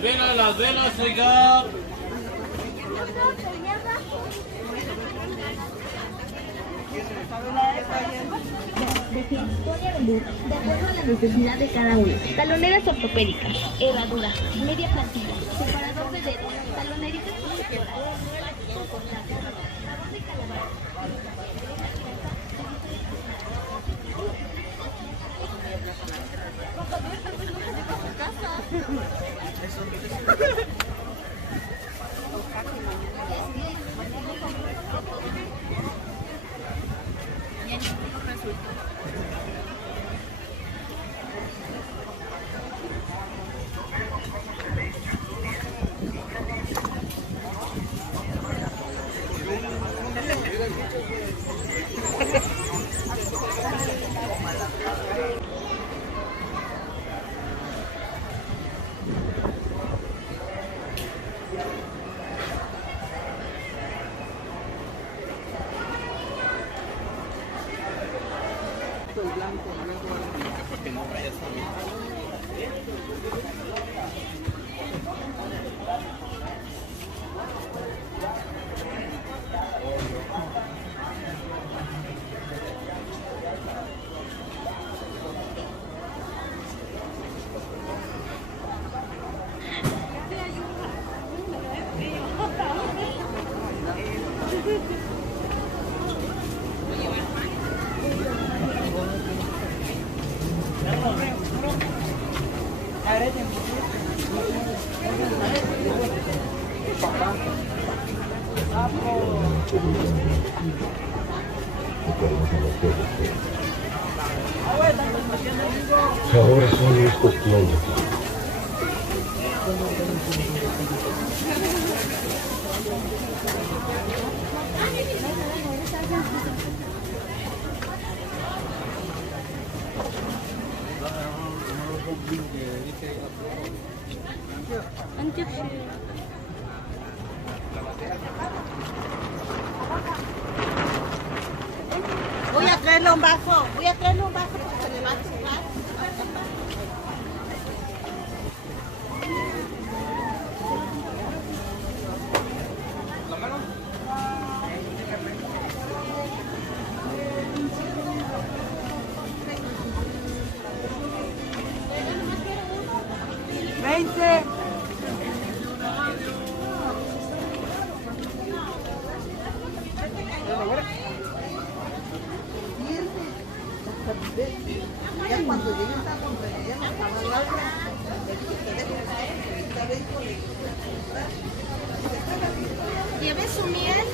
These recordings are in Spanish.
Miren las velas, oiga. Historia de luz, de acuerdo a la necesidad de cada uno. Taloneras ortopédicas, herradura, media plantilla, separador de dedos, taloneritas protectoras, lavado de calabaza. Para que no vayas a ver. Ahora solo es cuestión de ti. Voy a traerle un vaso porque se le va a chupar. Ya cuando lleguen a compañía, lleve su miel.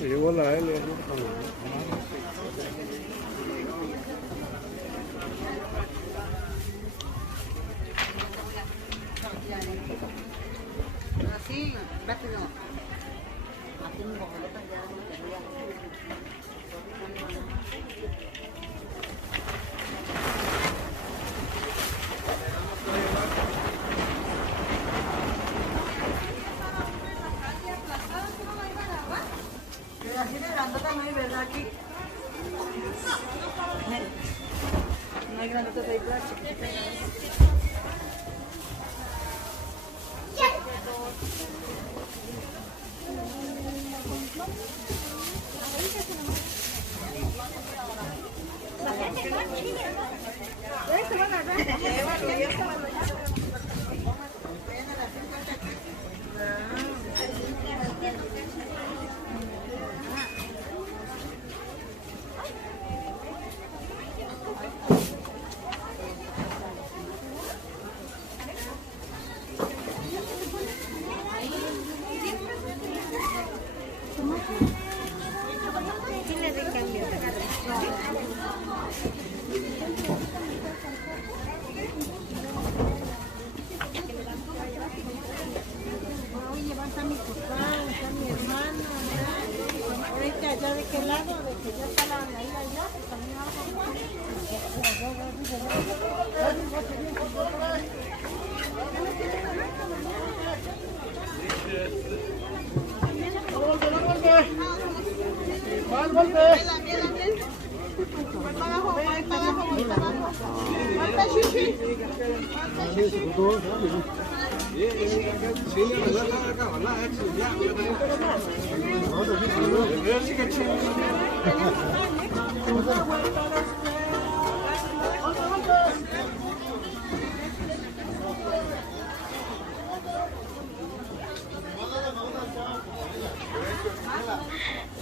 Llegó la L. Así, rápido. Así un poco, así de grandota no hay, ¿verdad? Aquí. No hay grandota de igual, chiquitita. Oye, vas a mi papá, está mi hermano, ahorita allá de qué lado, de que ya está la isla allá, pues también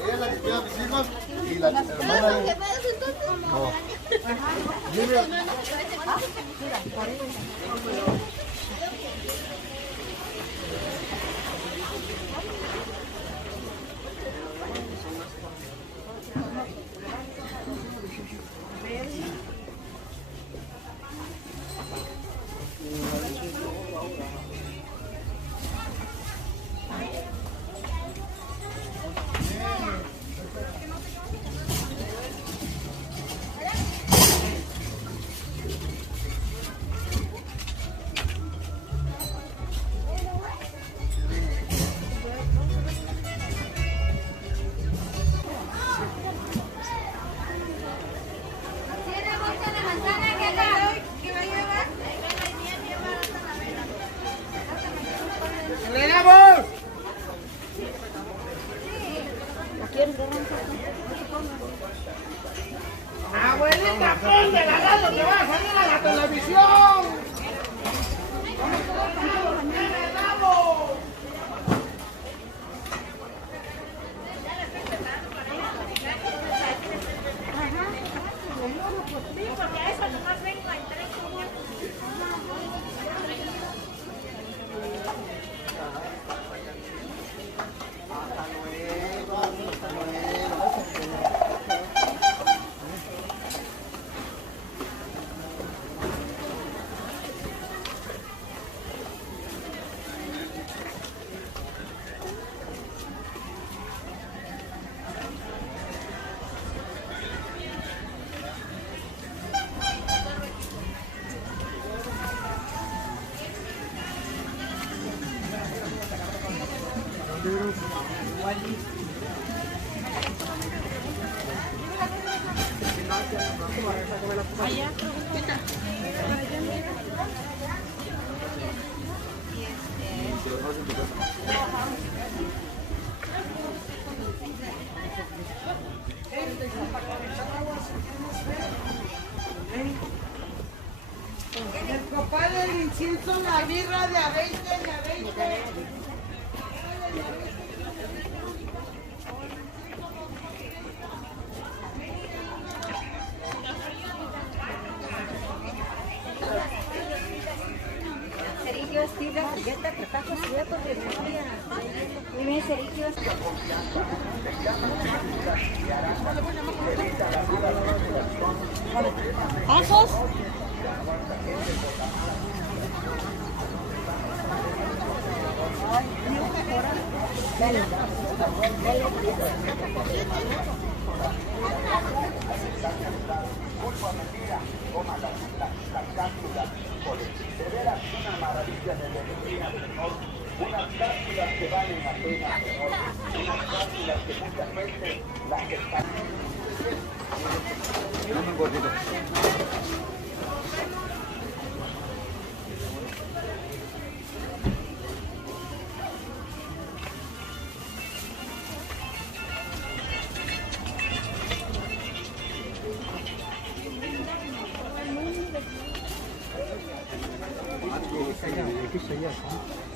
Ella es la que cuida a mis hijos y la hermana. No. Abuelita, ponte la radio que va a salir a la televisión. El copal del incienso, la birra de a 20, de a 20. cerillos, tira, galleta, pretacos, cubiertos de memoria. Dime, cerillos. ¿Pasos? Unas cápsulas que valen la pena, señor. Unas cápsulas que muchas veces las que están... Dame un gordito. allá, aquí está allá.